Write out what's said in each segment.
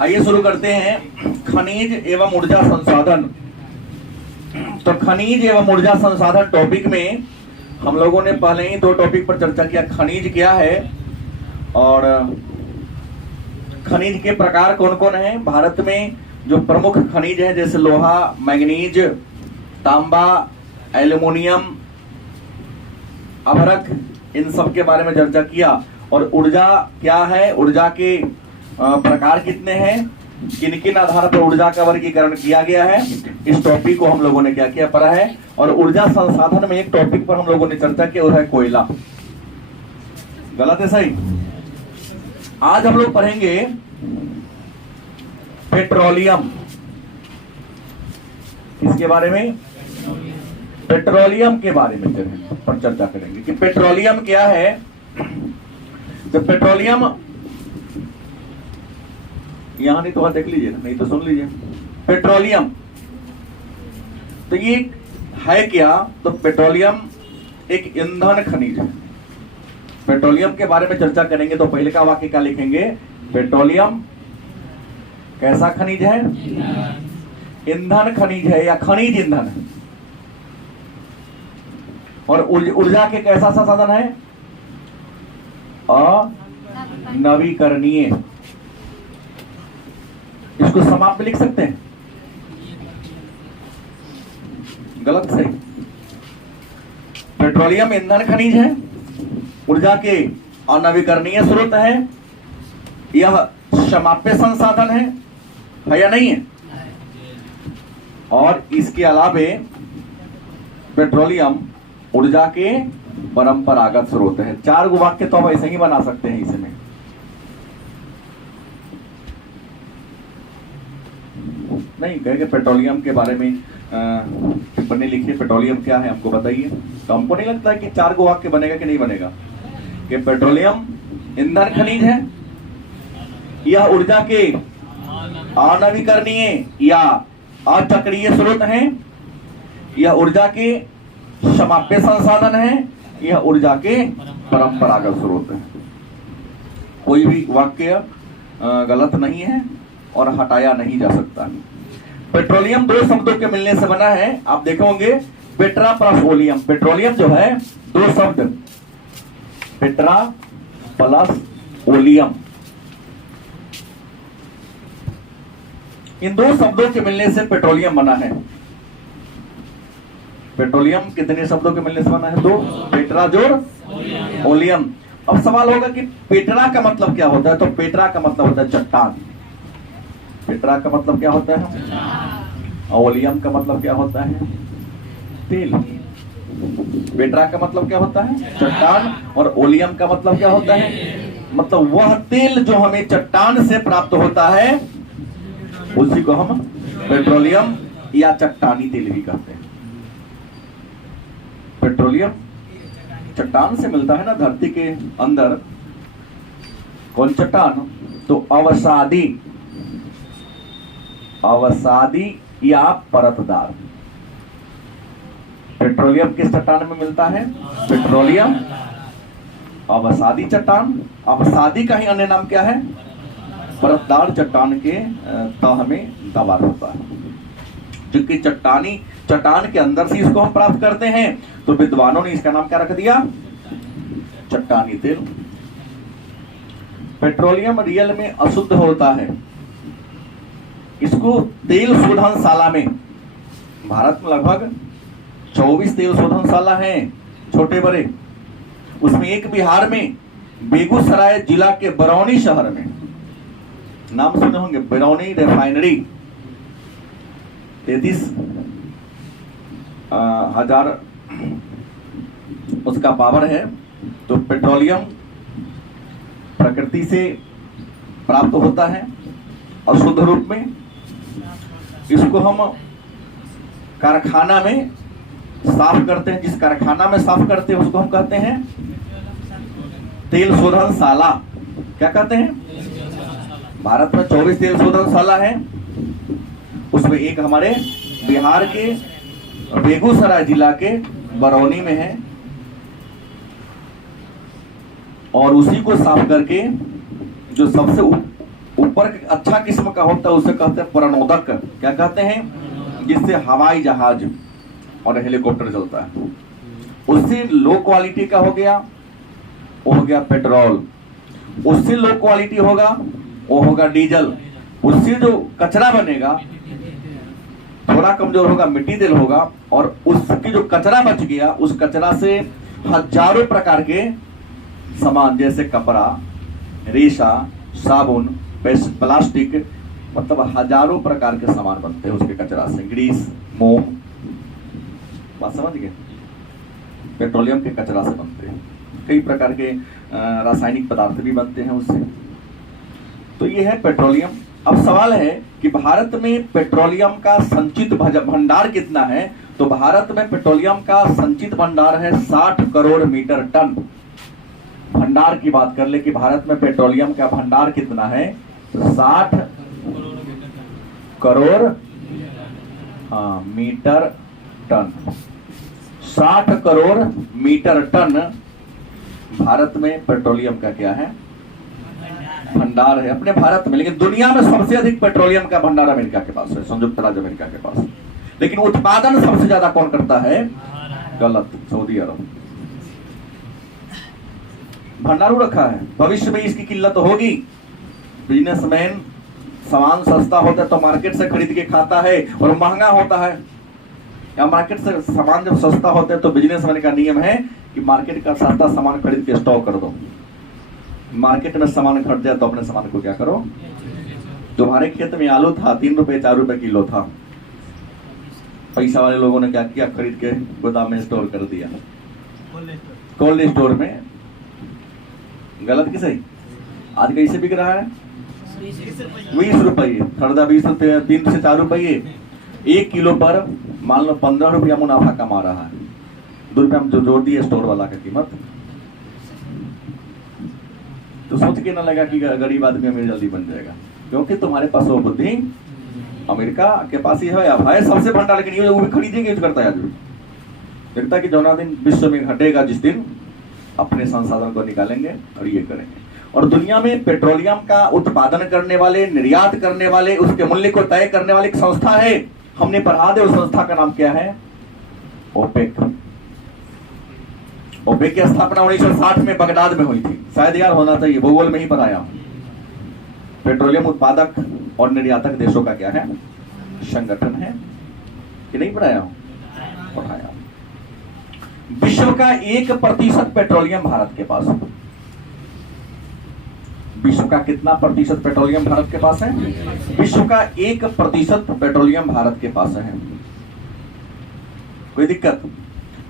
आइए शुरू करते हैं। खनिज एवं ऊर्जा संसाधन। तो खनिज एवं ऊर्जा संसाधन टॉपिक में हम लोगों ने पहले ही दो टॉपिक पर चर्चा किया। खनिज क्या है और खनिज के प्रकार कौन कौन है। भारत में जो प्रमुख खनिज है जैसे लोहा, मैंगनीज, तांबा, एल्युमिनियम, अभ्रक, इन सब के बारे में चर्चा किया। और ऊर्जा क्या है, ऊर्जा के प्रकार कितने हैं, किन किन आधार पर ऊर्जा का वर्गीकरण किया गया है, इस टॉपिक को हम लोगों ने क्या किया पढ़ा है। और ऊर्जा संसाधन में एक टॉपिक पर हम लोगों ने चर्चा किया, वो है कोयला। गलत है सही। आज हम लोग पढ़ेंगे पेट्रोलियम। किसके बारे में? पेट्रोलियम के बारे में पर चर्चा करेंगे कि पेट्रोलियम क्या है। तो पेट्रोलियम यहां नहीं तो वहां देख लीजिए, नहीं तो सुन लीजिए। पेट्रोलियम तो ये है क्या? तो पेट्रोलियम एक ईंधन खनिज है। पेट्रोलियम के बारे में चर्चा करेंगे तो पहले का वाक्य क्या लिखेंगे? पेट्रोलियम कैसा खनिज है? ईंधन खनिज है या खनिज ईंधन है। और ऊर्जा के कैसा सा साधन है? अनवीकरणीय। इसको समाप्त में लिख सकते हैं? गलत सही। पेट्रोलियम ईंधन खनिज है, ऊर्जा के अनवीकरणीय स्रोत है, यह समाप्य संसाधन है या नहीं है? और इसके अलावे पेट्रोलियम ऊर्जा के परंपरागत स्रोत है। चार गो वाक्य तो हम ऐसे ही बना सकते हैं इसमें। नहीं कहेंगे पेट्रोलियम के बारे में टिप्पणी लिखिए, पेट्रोलियम क्या है हमको बताइए। तो हमको नहीं लगता है कि चार गो वाक्य बनेगा कि नहीं बनेगा। कि पेट्रोलियम ईंधन खनिज है, यह ऊर्जा के अनवीकरणीय या अचक्रीय स्रोत है, यह ऊर्जा के समाप्य संसाधन है, यह ऊर्जा के परंपरागत स्रोत है। कोई भी वाक्य गलत नहीं है और हटाया नहीं जा सकता। पेट्रोलियम दो शब्दों के मिलने से बना है। आप देखोगे पेट्रा प्लस ओलियम। पेट्रोलियम जो है दो शब्द, पेट्रा प्लस ओलियम, इन दो शब्दों के मिलने से पेट्रोलियम बना है। पेट्रोलियम कितने शब्दों के मिलने से बना है? दो, पेट्रा जोड़ ओलियम। अब सवाल होगा कि पेट्रा का मतलब क्या होता है? तो पेट्रा का मतलब होता है चट्टान। पेट्रा का मतलब क्या होता है? ओलियम का मतलब क्या होता है? तेल। पेट्रा का मतलब क्या होता है? चट्टान। और ओलियम का मतलब क्या होता है? मतलब वह तेल जो हमें चट्टान से प्राप्त होता है उसी को हम पेट्रोलियम या चट्टानी तेल भी कहते हैं। पेट्रोलियम चट्टान से मिलता है ना, धरती के अंदर। कौन चट्टान? तो अवसादी, अवसादी या परतदार। पेट्रोलियम किस चट्टान में मिलता है? पेट्रोलियम अवसादी चट्टान। अवसादी का ही अन्य नाम क्या है? परतदार चट्टान के तह में दबा होता है। क्योंकि चट्टान के अंदर से इसको हम प्राप्त करते हैं, तो विद्वानों ने इसका नाम क्या रख दिया? चट्टानी तेल। पेट्रोलियम रियल में अशुद्ध होता है। इसको तेल शोधनशाला में, भारत में लगभग 24 तेल शोधनशाला हैं छोटे बड़े। उसमें एक बिहार में बेगूसराय जिला के बरौनी शहर में, नाम सुने होंगे, बरौनी रिफाइनरी, 33,000 उसका पावर है। तो पेट्रोलियम प्रकृति से प्राप्त होता है अशुद्ध रूप में। इसको हम कारखाना में साफ करते हैं, जिस कारखाना में साफ करते हैं उसको हम कहते हैं तेल शोधनशाला। क्या कहते हैं? भारत में 24 तेल शोधनशाला है। उसमें एक हमारे बिहार के बेगूसराय जिला के बरौनी में है। और उसी को साफ करके जो सबसे ऊपर अच्छा किस्म का होता है उसे कहते हैं प्रणोदक। क्या कहते हैं? जिससे हवाई जहाज और हेलीकॉप्टर चलता है। उससे लो क्वालिटी का हो गया, वो हो गया पेट्रोल। उससे लो क्वालिटी होगा, वो होगा डीजल। उससे जो कचरा बनेगा थोड़ा कमजोर होगा, मिट्टी तेल होगा। और उसकी जो कचरा बच गया, उस कचरा से हजारों प्रकार के सामान जैसे कपड़ा, रेशा, साबुन, प्लास्टिक, मतलब हजारों प्रकार के सामान बनते हैं उसके कचरा से। ग्रीस, मोम, बात समझ गए? पेट्रोलियम के कचरा से बनते हैं। कई प्रकार के रासायनिक पदार्थ भी बनते हैं उससे। तो ये है पेट्रोलियम। अब सवाल है कि भारत में पेट्रोलियम का संचित भंडार कितना है? तो भारत में पेट्रोलियम का संचित भंडार है 60 करोड़ मीटर टन। भंडार की बात कर ले कि भारत में पेट्रोलियम का भंडार कितना है, तो 60 crore metre ton. 60 crore metre ton Bharat में पेट्रोलियम का क्या है? भंडार है अपने भारत में। लेकिन दुनिया में सबसे अधिक पेट्रोलियम का भंडार अमेरिका के पास है, संयुक्त राज्य अमेरिका के पास। लेकिन उत्पादन सबसे ज्यादा कौन करता है? गलत, सऊदी अरब। भंडारू रखा है, भविष्य में इसकी किल्लत होगी। बिजनेसमैन सामान सस्ता होता है तो मार्केट से खरीद के खाता है और महंगा होता है। या मार्केट से सामान जब सस्ता होता है तो बिजनेसमैन का नियम है कि मार्केट का सस्ता सामान खरीद के स्टॉक कर दो। मार्केट में सामान घट जाए तो अपने सामान को क्या करो? तुम्हारे खेत में आलू था 3 रुपए 4 रुपए किलो था, पैसा वाले लोगों ने क्या किया? खरीद के गोदाम में स्टोर कर दिया, कोल्ड स्टोर में। गलत कि सही? आज कैसे बिक रहा है? 20 रुपये खरीदा, 20 रुपये, 3 से 4 रुपये 1 किलो पर। मान लो 15 रुपया मुनाफा कमा रहा है। 2 रुपया हम जो जोड़ दिए स्टोर वाला का कीमत। तो सोच के ना लगा कि गरीब आदमी अमीर जल्दी बन जाएगा, क्योंकि तुम्हारे पास वो बुद्धि अमेरिका के पास ही है। अब है सबसे भंडार, लेकिन ये वो भी खरीदेंगे यूज करता है आदमी। देखता है कि जौना दिन विश्व में घटेगा, जिस दिन अपने संसाधन को निकालेंगे और ये करेंगे। और दुनिया में पेट्रोलियम का उत्पादन करने वाले, निर्यात करने वाले, उसके मूल्य को तय करने वाली एक संस्था है। हमने पढ़ा दे, उस संस्था का नाम क्या है? ओपेक। ओपेक की स्थापना 1960 में बगदाद में हुई थी। शायद याद होना चाहिए, भूगोल में ही पढ़ाया। पेट्रोलियम उत्पादक और निर्यातक देशों का क्या है? संगठन है कि नहीं पढ़ाया? पढ़ाया। विश्व का 1% पेट्रोलियम भारत के पास है। विश्व का कितना प्रतिशत पेट्रोलियम भारत के पास है? विश्व का 1% पेट्रोलियम भारत के पास है। कोई दिक्कत?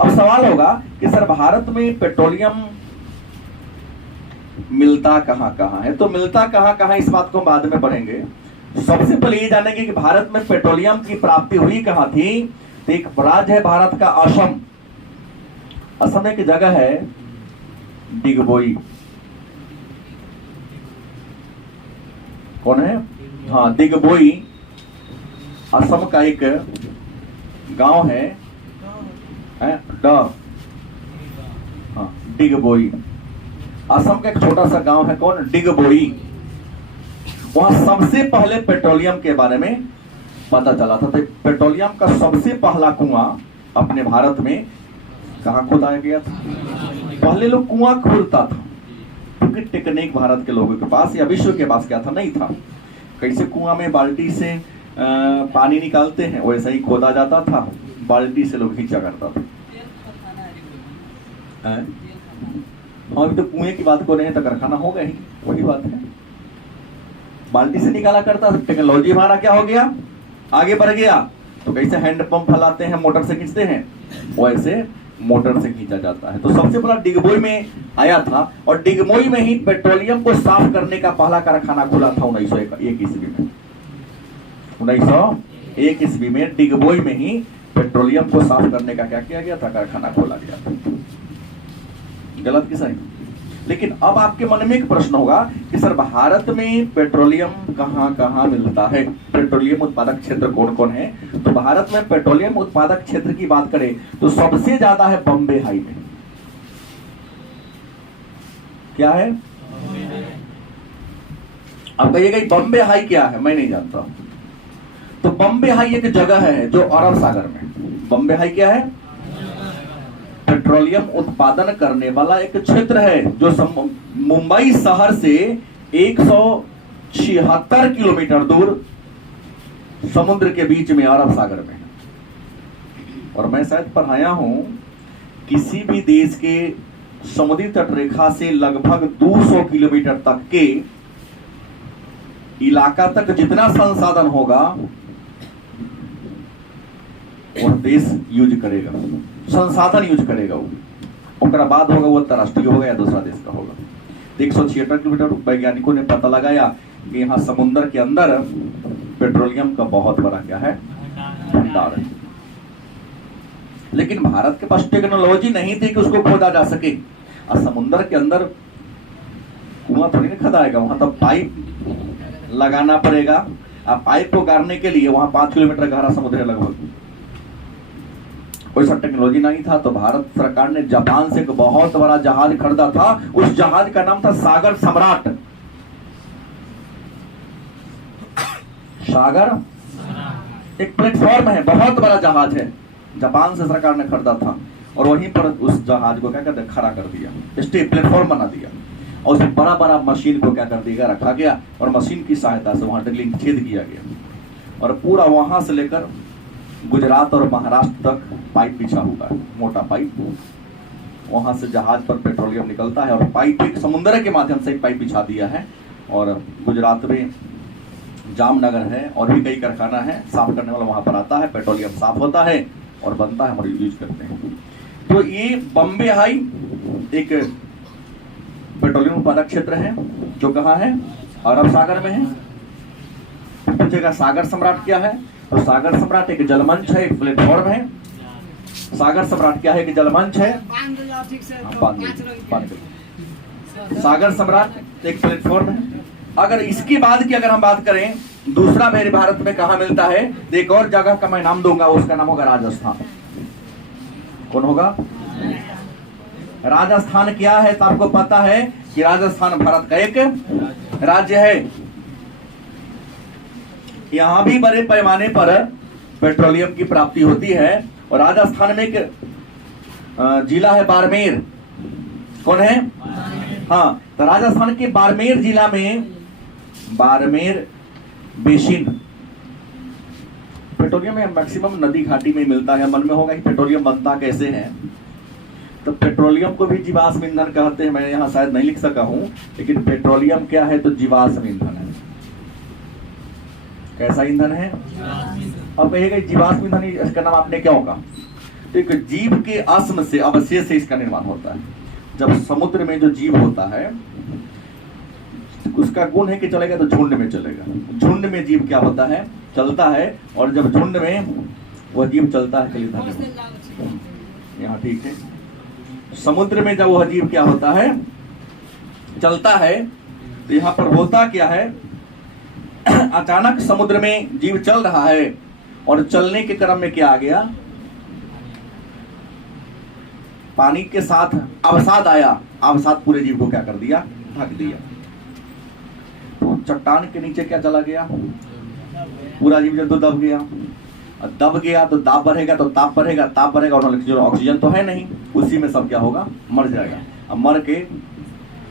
अब सवाल होगा कि सर भारत में पेट्रोलियम मिलता कहां कहां है? तो मिलता कहां कहां इस बात को हम बाद में पढ़ेंगे। सबसे पहले ये जानेंगे कि भारत में पेट्रोलियम की प्राप्ति हुई कहां थी। तो एक राज्य है भारत का असम। असम एक जगह है डिगबोई। कौन है? हाँ, डिगबोई असम का एक गांव है। हाँ, डिगबोई असम का एक छोटा सा गांव है। कौन? डिगबोई। वहां सबसे पहले पेट्रोलियम के बारे में पता चला था। तो पेट्रोलियम का सबसे पहला कुआं अपने भारत में कहां खोदा गया था? पहले लोग कुआं खोदता था, क्योंकि टेक्निक भारत के लोगों के पास या विश्व के पास क्या था? नहीं था। कैसे कुआं में बाल्टी से पानी निकालते हैं, वैसा ही खोदा जाता था, बाल्टी से लोग खींचा करता था। हम अभी तो कुएं की बात को रहे हैं, तो कारखाना होगा ही, वही बात है। बाल्टी से निकाला करता था। टेक्नोलॉजी हमारा क्या हो गया? आगे बढ़ गया। तो कैसे हैंड पंप फैलाते हैं, मोटर से खींचते हैं, वैसे मोटर से खींचा जाता है। तो सबसे पहला डिगबोई में आया था, और डिगबोई में ही पेट्रोलियम को साफ करने का पहला कारखाना खुला था 1901 ईस्वी में। 1901 ईस्वी में डिगबोई में ही पेट्रोलियम को साफ करने का क्या किया गया था? कारखाना खोला गया था। गलत कि सही? लेकिन अब आपके मन में एक प्रश्न होगा कि सर भारत में पेट्रोलियम कहां कहां मिलता है? पेट्रोलियम उत्पादक क्षेत्र कौन कौन है? तो भारत में पेट्रोलियम उत्पादक क्षेत्र की बात करें तो सबसे ज्यादा है बॉम्बे हाई में। क्या है? अब कहिएगा बॉम्बे हाई क्या है, मैं नहीं जानता। तो बॉम्बे हाई एक जगह है जो अरब सागर में। बॉम्बे हाई क्या है? पेट्रोलियम उत्पादन करने वाला एक क्षेत्र है जो मुंबई शहर से 176 किलोमीटर दूर समुद्र के बीच में अरब सागर में। और मैं शायद पढ़ाया हूं, किसी भी देश के समुद्री तट रेखा से लगभग 200 किलोमीटर तक के इलाका तक जितना संसाधन होगा वह देश यूज करेगा, संसाधन यूज करेगा। उसका बाद होगा वो अंतरराष्ट्रीय होगा या दूसरा देश का होगा। 176 किलोमीटर वैज्ञानिकों ने पता लगाया कि यहाँ समुद्र के अंदर पेट्रोलियम का बहुत बड़ा क्या है, भंडार है। लेकिन भारत के पास टेक्नोलॉजी नहीं थी कि उसको खोदा जा सके। और समुद्र के अंदर कुआं थोड़ी ना खदाएगा, वहां तो पाइप लगाना पड़ेगा। अब पाइप को गाड़ने के लिए वहां 5 किलोमीटर गहरा समुद्र है लगभग, कोई सा टेक्नोलॉजी नहीं था। तो भारत सरकार ने जापान से एक बहुत बड़ा जहाज खरीदा था। उस जहाज का नाम था सागर सम्राट। सागर एक प्लेटफॉर्म है, बहुत बड़ा जहाज है, जापान से सरकार ने खरीदा था। और वहीं पर उस जहाज को क्या करते, खड़ा कर दिया, स्टे प्लेटफॉर्म बना दिया। और उसमें बड़ा बड़ा मशीन को क्या कर दिया, रखा गया। और मशीन की सहायता से वहां ड्रिलिंग छेद किया गया। और पूरा वहां से लेकर गुजरात और महाराष्ट्र तक पाइप बिछा हुआ है, मोटा पाइप। वहां से जहाज पर पेट्रोलियम निकलता है और पाइप एक समुद्र के माध्यम से पाइप बिछा दिया है। और गुजरात में जामनगर है और भी कई कारखाना है, साफ करने वाला वहां पर आता है, पेट्रोलियम साफ होता है और बनता है, हम यूज करते हैं। तो ये बॉम्बे हाई एक पेट्रोलियम उत्पादक क्षेत्र है जो कहाँ है, अरब सागर में है। पूछेगा सागर सम्राट क्या है, तो सागर सम्राट एक जलमंच है, एक प्लेटफॉर्म है। सागर सम्राट क्या है, कि जलमंच है। सागर सम्राट एक प्लेटफॉर्म है। अगर इसके बाद की अगर हम बात करें, दूसरा मेरे भारत में कहा मिलता है, एक और जगह का मैं नाम दूंगा, उसका नाम होगा राजस्थान। कौन होगा? राजस्थान क्या है, तो आपको पता है कि राजस्थान भारत का एक राज्य है। यहां भी बड़े पैमाने पर पेट्रोलियम की प्राप्ति होती है। और राजस्थान में एक जिला है बाड़मेर। कौन है? हाँ, तो राजस्थान के बाड़मेर जिला में बाड़मेर बेसिन पेट्रोलियम मैक्सिमम नदी घाटी में मिलता है। मन में होगा कि पेट्रोलियम बनता कैसे है, तो पेट्रोलियम को भी जीवाश्म ईंधन कहते हैं। मैं यहाँ शायद नहीं लिख सका हूं, लेकिन पेट्रोलियम क्या है, तो जीवाश्म ईंधन है। कैसा ईंधन है? अब कहिएगा जीवाश्म ईंधन, इसका नाम आपने क्यों कहा? तो एक जीव के अस्म से, अवशेष से इसका निर्माण होता है। जब समुद्र में जो जीव होता है उसका गुण है कि चलेगा तो झुंड में चलेगा। झुंड में जीव क्या होता है, चलता है। और जब झुंड में वह जीव चलता है, यहाँ ठीक है, समुद्र में जब वह जीव क्या होता है, चलता है, तो यहाँ पर होता क्या है, अचानक समुद्र में जीव चल रहा है और चलने के क्रम में क्या आ गया, पानी के साथ अवसाद आया। अवसाद पूरे जीव को क्या कर दिया, ढक दिया। तो चट्टान के नीचे क्या चला गया, पूरा जीव जब तो दब गया। दब गया तो दाब बढ़ेगा, तो ताप बढ़ेगा, ताप बढ़ेगा और ऑक्सीजन तो है नहीं, उसी में सब क्या होगा, मर जाएगा। अब मर के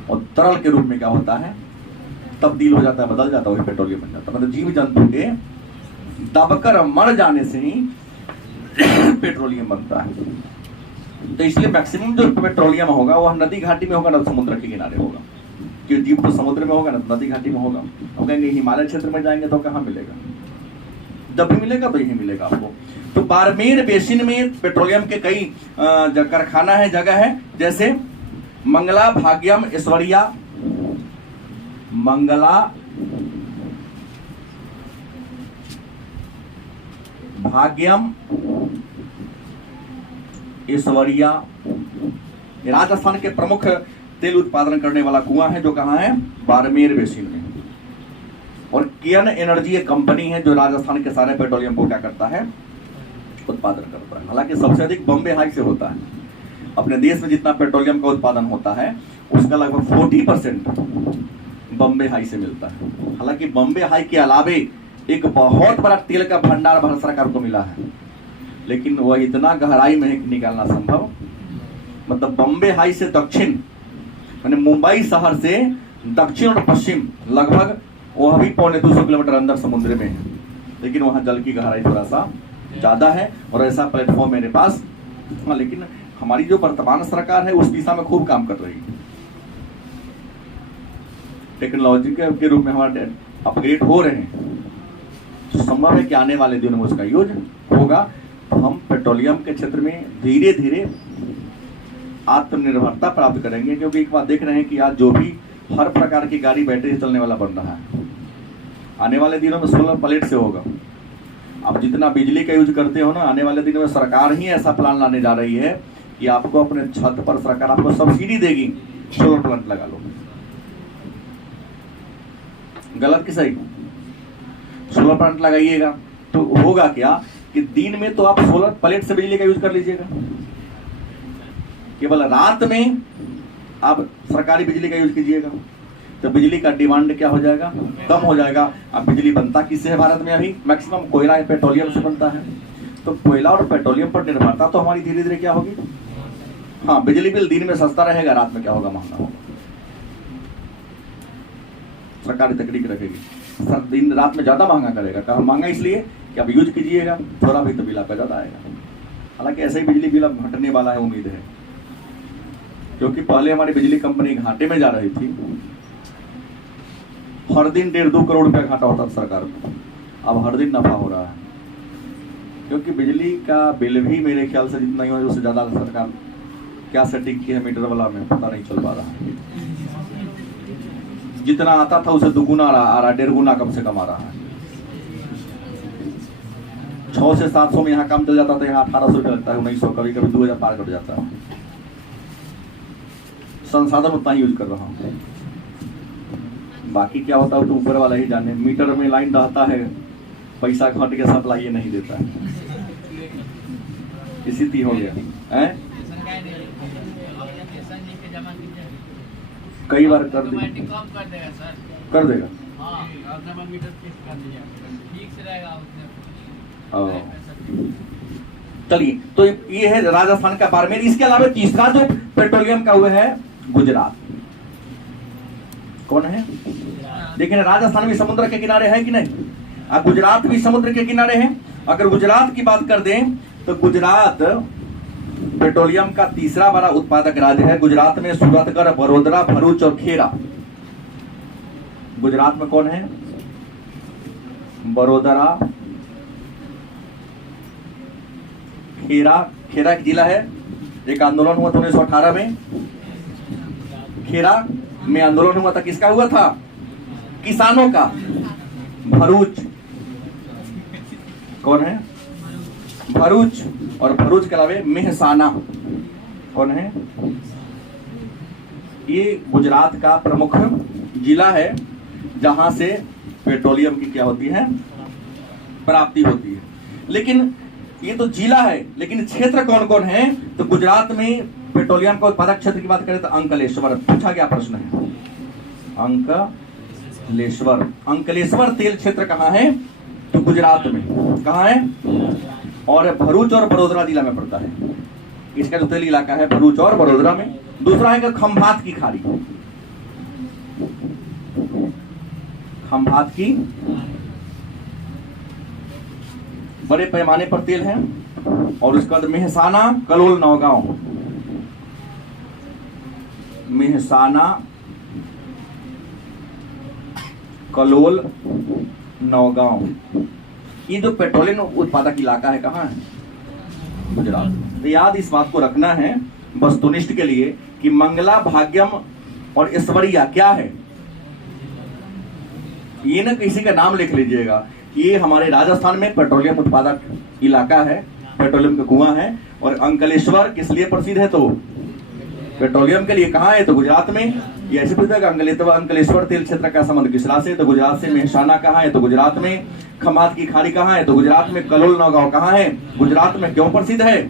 और तरल के रूप में क्या होता है, तब्दील हो जाता है, बदल जाता है, वही पेट्रोलियम बन जाता है। मतलब जीव जंतु के दबकर मर जाने से ही पेट्रोलियम बनता है। तो इसलिए मैक्सिमम जो पेट्रोलियम होगा वह नदी घाटी में होगा, ना समुद्र के किनारे होगा। क्योंकि जीव तो समुद्र में होगा, ना नदी घाटी में होगा। हम कहेंगे हिमालय क्षेत्र में जाएंगे तो कहाँ मिलेगा, जब भी मिलेगा तो यही मिलेगा आपको। तो बाड़मेर बेसिन में पेट्रोलियम के कई कारखाना है, जगह है, जैसे मंगला, भाग्यम, ऐश्वर्या, मंगला, भाग्यम, ऐश्वर्या। राजस्थान के प्रमुख तेल उत्पादन करने वाला कुआं है जो कहाँ है, बाड़मेर बेसिन में। और कियन एनर्जी एक कंपनी है जो राजस्थान के सारे पेट्रोलियम को क्या करता है, उत्पादन करता है। हालांकि सबसे अधिक बॉम्बे हाई से होता है। अपने देश में जितना पेट्रोलियम का उत्पादन होता है उसका लगभग 40% बॉम्बे हाई से मिलता है। हालांकि बॉम्बे हाई के अलावे एक बहुत बड़ा तेल का भंडार भारत सरकार को मिला है, लेकिन वह इतना गहराई में निकालना संभव, मतलब बॉम्बे हाई से दक्षिण, मैंने मुंबई शहर से दक्षिण और पश्चिम लगभग वह भी 250 किलोमीटर अंदर समुद्र में है, लेकिन वहां जल की गहराई थोड़ा सा ज्यादा है और ऐसा प्लेटफॉर्म मेरे पास। हाँ, लेकिन हमारी जो वर्तमान सरकार है उस दिशा में खूब काम कर रही है। टेक्नोलॉजी के रूप में हमारे अपग्रेड हो रहे हैं, तो संभव है कि आने वाले दिनों में उसका यूज होगा। तो हम पेट्रोलियम के क्षेत्र में धीरे धीरे आत्मनिर्भरता प्राप्त करेंगे, क्योंकि एक बात देख रहे हैं कि आज जो भी हर प्रकार की गाड़ी बैटरी से चलने वाला बन रहा है, आने वाले दिनों में सोलर प्लेट से होगा। आप जितना बिजली का यूज करते हो ना, आने वाले दिनों में सरकार ही ऐसा प्लान लाने जा रही है कि आपको अपने छत पर सरकार आपको सब्सिडी देगी, सोलर प्लांट लगा लो। गलत कि सही? सोलर प्लांट लगाइएगा तो होगा क्या कि दिन में तो आप सोलर प्लेट से बिजली का यूज कर लीजिएगा, केवल रात में आप सरकारी बिजली का यूज कीजिएगा, तो बिजली का डिमांड क्या हो जाएगा? कम हो जाएगा। अब बिजली बनता किससे है भारत में? अभी मैक्सिमम कोयला या पेट्रोलियम से बनता है। तो कोयला और पेट्रोलियम पर निर्भरता तो हमारी धीरे धीरे क्या होगी? हाँ, बिजली बिल दिन में सस्ता रहेगा, रात में क्या होगा? महंगा होगा। सरकारी तकनीक रखेगी, सर दिन रात में ज्यादा महंगा करेगा। कहा महंगा इसलिए कि अब यूज कीजिएगा थोड़ा भी तो बिल आपका ज्यादा आएगा। हालांकि ऐसे ही बिजली बिल अब घटने वाला है, उम्मीद है, क्योंकि पहले हमारी बिजली कंपनी घाटे में जा रही थी, हर दिन 1.5-2 करोड़ रुपया घाटा होता था सरकार को, अब हर दिन नफा हो रहा है। क्योंकि बिजली का बिल भी मेरे ख्याल से जितना ही हो उससे ज्यादा सरकार क्या सेटिंग की है मीटर वाला में पता नहीं चल पा रहा है। जितना आता था उसे दुगुना आ रहा, 1.5 गुना कम से कम आ रहा है। 600 से 700 में यहाँ काम चल जाता था, यहाँ 1800 रुपया लगता है, 1900, कभी कभी 2000 पार कर जाता है। संसाधन उतना ही यूज कर रहा हूँ, बाकी क्या होता है तो ऊपर वाला ही जाने। मीटर में लाइन रहता है, पैसा घट के सप्लाई नहीं देता है, इसी हो गया है। कई बार कर देगा चलिए, तो ये है राजस्थान का बाड़मेर। इसके अलावा तीसरा जो पेट्रोलियम का हुआ है गुजरात। कौन है? देखिए, राजस्थान भी समुद्र के किनारे है कि नहीं, गुजरात भी समुद्र के किनारे है। अगर गुजरात की बात कर दें तो गुजरात पेट्रोलियम का तीसरा बड़ा उत्पादक राज्य है। गुजरात में सूरतगढ़, बड़ोदरा, भरूच और खेरा। गुजरात में कौन है? बड़ोदरा, खेरा। खेरा एक जिला है, एक आंदोलन हुआ था 1918 में। खेरा में आंदोलन हुआ था, किसका हुआ था? किसानों का। भरूच कौन है? भरूच। और भरूच के अलावा मेहसाना कौन है? ये गुजरात का प्रमुख जिला है जहां से पेट्रोलियम की क्या होती है? प्राप्ति होती है। लेकिन ये तो जिला है, लेकिन क्षेत्र कौन कौन है? तो गुजरात में पेट्रोलियम का उत्पादक क्षेत्र की बात करें तो अंकलेश्वर। पूछा गया प्रश्न है, अंकलेश्वर। अंकलेश्वर तेल क्षेत्र कहाँ है? तो गुजरात में। कहाँ है? और भरूच और बड़ोदरा जिला में पड़ता है। इसका जो तेल इलाका है भरूच और बड़ोदरा में। दूसरा है खंभात की खाड़ी। खंभात की बड़े पैमाने पर तेल है। और उसके बाद मेहसाना, कलोल, नौगांव। मेहसाना, कलोल, नौगांव, ये जो पेट्रोलियम उत्पादक इलाका है कहाँ है? गुजरात। तो याद इस बात को रखना है वस्तुनिष्ठ के लिए कि मंगला, भाग्यम और ऐश्वर्या क्या है, ये ना किसी का नाम लिख लीजिएगा। ये हमारे राजस्थान में पेट्रोलियम उत्पादक इलाका है, पेट्रोलियम का कुआं है। और अंकलेश्वर किस लिए प्रसिद्ध है? तो पेट्रोलियम के लिए। कहाँ है? तो गुजरात में। ये ऐसे पूछेगा अंकलेश्वर तेल क्षेत्र का संबंध किस राज्य से? तो गुजरात से। मेहसाना कहाँ है? तो गुजरात में। खंभात की खाड़ी कहाँ है? तो गुजरात में। कलोल, नौगांव कहाँ है? गुजरात में। क्यों प्रसिद्ध है?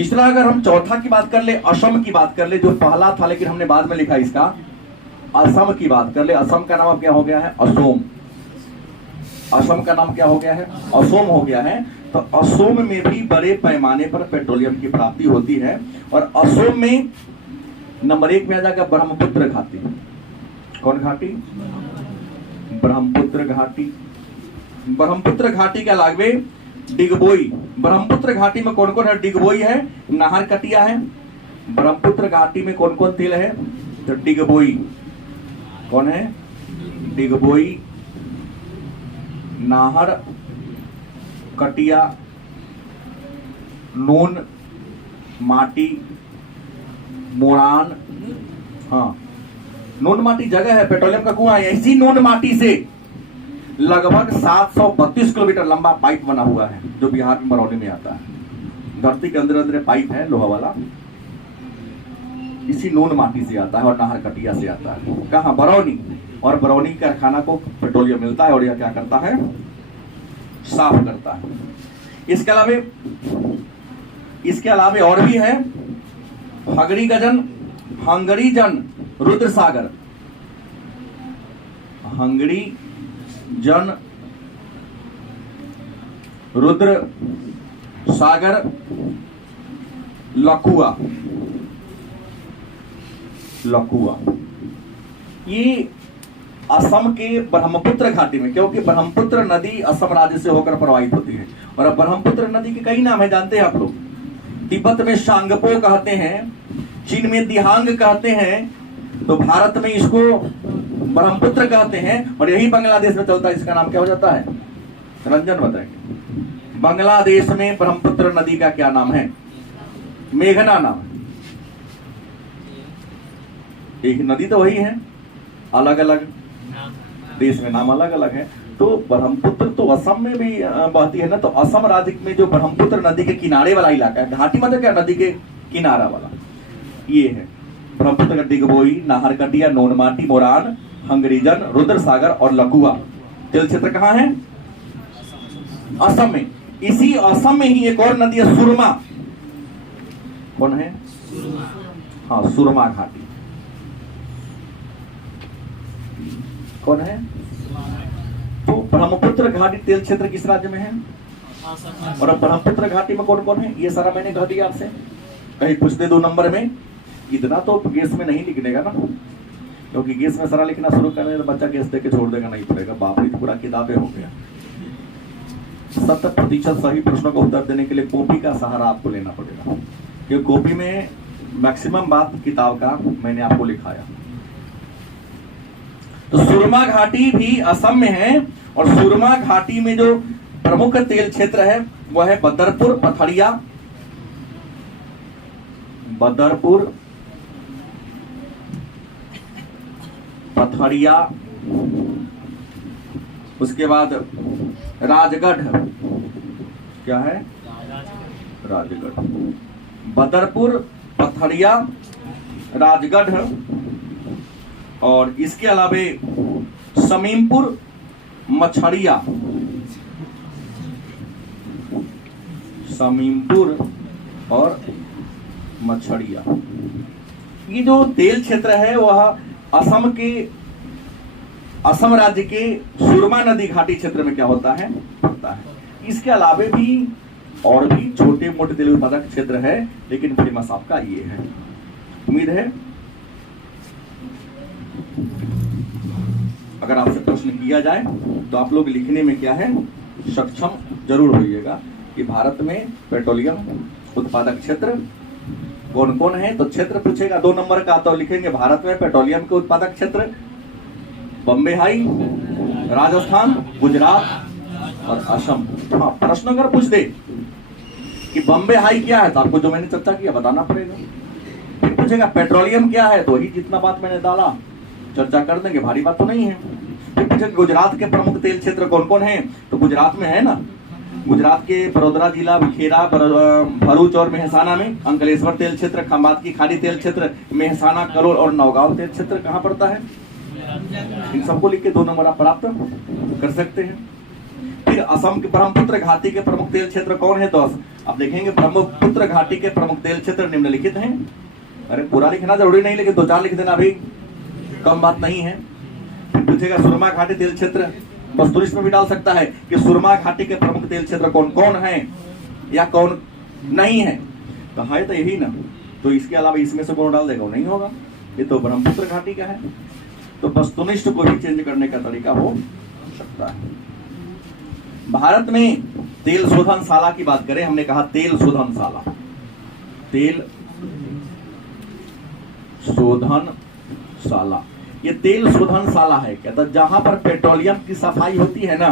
तीसरा अगर हम चौथा की बात कर ले, असम की बात कर ले, जो पहला था लेकिन हमने बाद में लिखा इसका, असम की बात कर ले। असम का नाम अब क्या हो गया है? असोम। असम का नाम क्या हो गया है? असोम हो गया है। तो असोम में भी बड़े पैमाने पर पेट्रोलियम की प्राप्ति होती है। और असोम में नंबर 1 में आ जाएगा ब्रह्मपुत्र घाटी। कौन घाटी? ब्रह्मपुत्र घाटी। ब्रह्मपुत्र घाटी के अलावे डिगबोई। ब्रह्मपुत्र घाटी में कौन कौन है? डिगबोई है, नाहरकटिया है। ब्रह्मपुत्र घाटी में कौन कौन तेल है? तो डिगबोई। कौन है? डिगबोई, नाहर कटिया, नून माटी, मोरान। हाँ, नून माटी जगह है, पेट्रोलियम का कुआं है। इसी नून माटी से लगभग 732 किलोमीटर लंबा पाइप बना हुआ है, जो बिहार में बरौनी में आता है। धरती के अंदर अंदर पाइप है लोहा वाला, इसी नून माटी से आता है और नाहर कटिया से आता है। कहाँ? बरौनी। और बरौनी कारखाना को पेट्रोलियम मिलता है और यह क्या करता है? साफ करता है। इसके अलावे और भी है हंगरीजन रुद्र सागर। हंगरीजन रुद्र सागर, लकुआ। ये असम के ब्रह्मपुत्र घाटी में, क्योंकि ब्रह्मपुत्र नदी असम राज्य से होकर प्रवाहित होती है। और अब ब्रह्मपुत्र नदी के कई नाम है, जानते हैं आप लोग। तिब्बत में शांगपो कहते हैं, चीन में दिहांग कहते हैं, तो भारत में इसको ब्रह्मपुत्र कहते हैं। और यही बांग्लादेश में चलता है, इसका नाम क्या हो जाता है? रंजन बताएंगे। बांग्लादेश में ब्रह्मपुत्र नदी का क्या नाम है? मेघना नाम। एक नदी तो वही है, अलग अलग देश में नाम अलग अलग है। तो ब्रह्मपुत्र तो असम में भी बहती है ना। तो असम राज्य में जो ब्रह्मपुत्र नदी के किनारे वाला इलाका है, घाटी मतलब क्या? नदी के किनारा वाला, ये है ब्रह्मपुत्र का डिगबोई, नाहरकटिया, नोनमाटी, मोरान, हंगरीजन, रुद्र सागर और लकुआ तेल क्षेत्र कहाँ है? असम में। इसी असम में ही एक और नदी है, सुरमा। कौन है? हाँ, सुरमा घाटी। कौन है? तो ब्रह्मपुत्र घाटी तेल क्षेत्र किस राज्य में है? और ब्रह्मपुत्र घाटी में कौन कौन है? ये सारा मैंने कह दिया आपसे। कहीं पूछ दे 2 नंबर में, इतना तो गेस में नहीं लिखने का ना, क्योंकि गेस में सारा लिखना शुरू करने तो बच्चा गेस देके छोड़ देगा, नहीं पड़ेगा। बाप रे, पूरा किताबें हो गया। 70% सही प्रश्नों का उत्तर देने के लिए कॉपी का सहारा आपको लेना पड़ेगा, क्योंकि कॉपी में मैक्सिमम बात किताब का मैंने आपको लिखाया। तो सुरमा घाटी भी असम में है। और सुरमा घाटी में जो प्रमुख तेल क्षेत्र है वह है बदरपुर, पथरिया, बदरपुर, पथरिया, उसके बाद राजगढ़। क्या है? राजगढ़। बदरपुर, पथरिया, राजगढ़। और इसके अलावे समीमपुर, मछड़िया। समीमपुर और मछड़िया। ये जो तेल क्षेत्र है वह असम राज्य के सुरमा नदी घाटी क्षेत्र में क्या होता है? पड़ता है। इसके अलावे भी और भी छोटे मोटे तेल उत्पादक क्षेत्र है, लेकिन फेमस आपका ये है। उम्मीद है अगर आपसे प्रश्न किया जाए तो आप लोग लिखने में क्या है? सक्षम जरूर होइएगा कि भारत में पेट्रोलियम उत्पादक क्षेत्र कौन कौन है। तो क्षेत्र पूछेगा 2 नंबर का, तो लिखेंगे भारत में पेट्रोलियम के उत्पादक क्षेत्र बॉम्बे हाई, राजस्थान, गुजरात और असम। हाँ, प्रश्न अगर पूछ दे कि बॉम्बे हाई क्या है, तो आपको जो मैंने चर्चा किया बताना पड़ेगा। फिर पूछेगा पेट्रोलियम क्या है, तो वही जितना बात मैंने डाला चर्चा कर देंगे, भारी बात तो नहीं है। फिर पूछेगा गुजरात के प्रमुख तेल क्षेत्र कौन कौन है, तो गुजरात में है ना, गुजरात के बड़ौदा जिला, विखेरा, भरूच और मेहसाना में अंकलेश्वर तेल क्षेत्र, खंभात की खाड़ी तेल क्षेत्र, मेहसाना, करोल और नौगांव तेल क्षेत्र कहाँ पड़ता है? इन सबको लिख के 2 नंबर आप प्राप्त कर सकते हैं। फिर असम के ब्रह्मपुत्र घाटी के प्रमुख तेल क्षेत्र कौन है दोस्त? अब देखेंगे ब्रह्मपुत्र घाटी के प्रमुख तेल क्षेत्र निम्नलिखित हैं। अरे पूरा लिखना जरूरी नहीं, लेकिन 2-4 लिख देना भी कम बात नहीं है। फिर पूछेगा सुरमा घाटी तेल क्षेत्र, वस्तुनिष्ठ में भी डाल सकता है कि सुरमा घाटी के प्रमुख तेल क्षेत्र कौन कौन है या कौन नहीं है। तो है तो यही ना, तो इसके अलावा इसमें से कौन डाल देगा? नहीं होगा, ये तो ब्रह्मपुत्र घाटी का है। तो वस्तुनिष्ठ को भी चेंज करने का तरीका हो सकता है। भारत में तेल शोधनशाला की बात करें, हमने कहा तेल शोधनशाला, तेल शोधनशाला, ये तेल शोधनशाला है क्या? तो जहां पर पेट्रोलियम की सफाई होती है ना,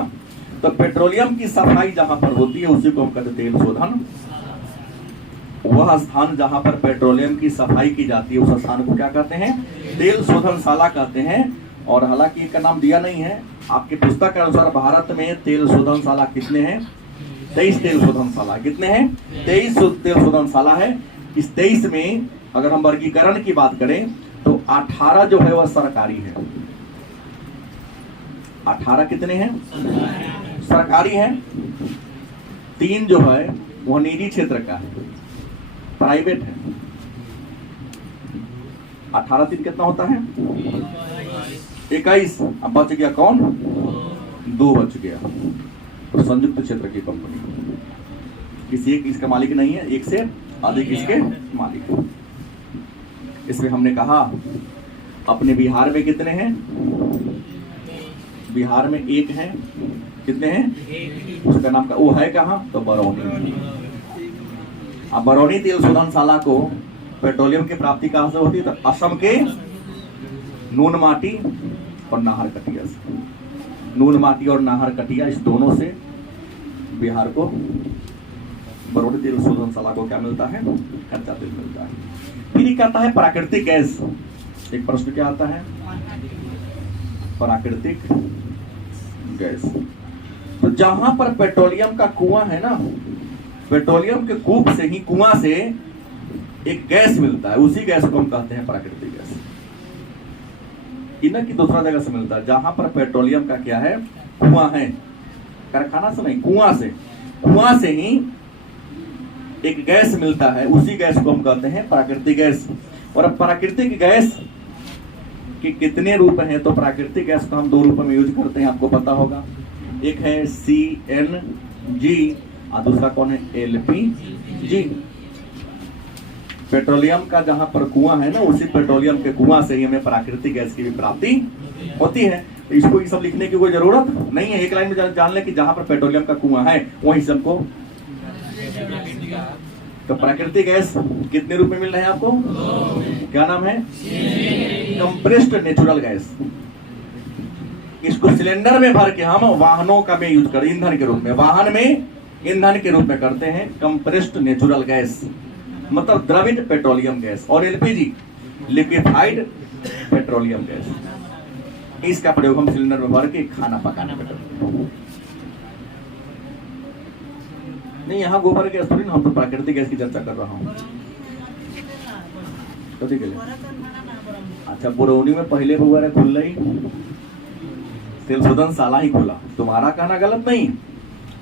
तो पेट्रोलियम की सफाई जहां पर होती है उसी को हम कहते हैं तेल शोधन। वह स्थान जहां पर पेट्रोलियम की सफाई की जाती है उस स्थान को क्या कहते हैं? तेल शोधनशाला कहते हैं। और हालांकि इसका नाम दिया नहीं है, आपकी पुस्तक के अनुसार भारत में तेल शोधनशाला कितने हैं? 23 तेल शोधनशाला। कितने हैं? 23 तेल शोधनशाला है। इस 23 में अगर हम वर्गीकरण की बात करें तो 18 जो है वह सरकारी है। 18 कितने हैं? सरकारी है। 3 जो है वह निजी क्षेत्र का है, प्राइवेट है। 18 3 कितना होता है? 21। अब बच गया कौन? 2 बच गया। तो संयुक्त क्षेत्र की कंपनी, किसी एक इसका मालिक नहीं है, एक से अधिक इसके मालिक है। इसमें हमने कहा अपने बिहार में कितने हैं? बिहार में 1 है। कितने हैं? उसका नाम का वो है कहाँ? तो बरौनी। अब बरौनी तेल शोधनशाला को पेट्रोलियम की प्राप्ति कहां से होती है? तो असम के नून माटी और नाहर कटिया से। नून माटी और नाहर कटिया, इस दोनों से बिहार को बरौनी तेल शोधनशाला को क्या मिलता है? कच्चा तेल मिलता है। फिर कहता है प्राकृतिक गैस। एक प्रश्न क्या आता है? प्राकृतिक गैस। तो जहां पर पेट्रोलियम का कुआं है ना, पेट्रोलियम के कूप से ही, कुआं से एक गैस मिलता है, उसी गैस को हम कहते हैं प्राकृतिक गैस। इनकी दूसरा जगह से मिलता है। जहां पर पेट्रोलियम का क्या है? कुआं है, कारखाना से नहीं, कुआं से ही एक गैस मिलता है, उसी गैस को हम कहते हैं प्राकृतिक गैस। और अब प्राकृतिक गैस के कितने रूप हैं? तो प्राकृतिक गैस को हम 2 रूप में यूज करते हैं, आपको पता होगा। एक है CNG और दूसरा कौन है? LPG। पेट्रोलियम का जहां पर कुआं है ना, उसी पेट्रोलियम के कुआं से ही हमें प्राकृतिक गैस की भी प्राप्ति होती है। तो इसको ये सब लिखने की कोई जरूरत नहीं है, एक लाइन में जान ले कि जहां पर पेट्रोलियम का कुआं है वहीं से हमको। तो प्राकृतिक गैस कितने रूप में मिल रहे हैं आपको? क्या नाम है? Compressed natural gas. इसको सिलेंडर में भर के हम वाहनों का में यूज कर, ईंधन के रूप में, वाहन में ईंधन के रूप में करते हैं कंप्रेस्ड नेचुरल गैस, मतलब द्रवित पेट्रोलियम गैस। और LPG लिक्विफाइड पेट्रोलियम गैस, इसका प्रयोग हम सिलेंडर में भर के खाना पकाने में करते हैं। नहीं, यहाँ गोबर गैस थोड़ी ना, हम तो प्राकृतिक गैस की चर्चा कर रहा हूँ। कभी के लिए? अच्छा, बरौनी में पहले वगैरह खुल रही तेल शोधनशाला ही खुला, तुम्हारा कहना गलत नहीं,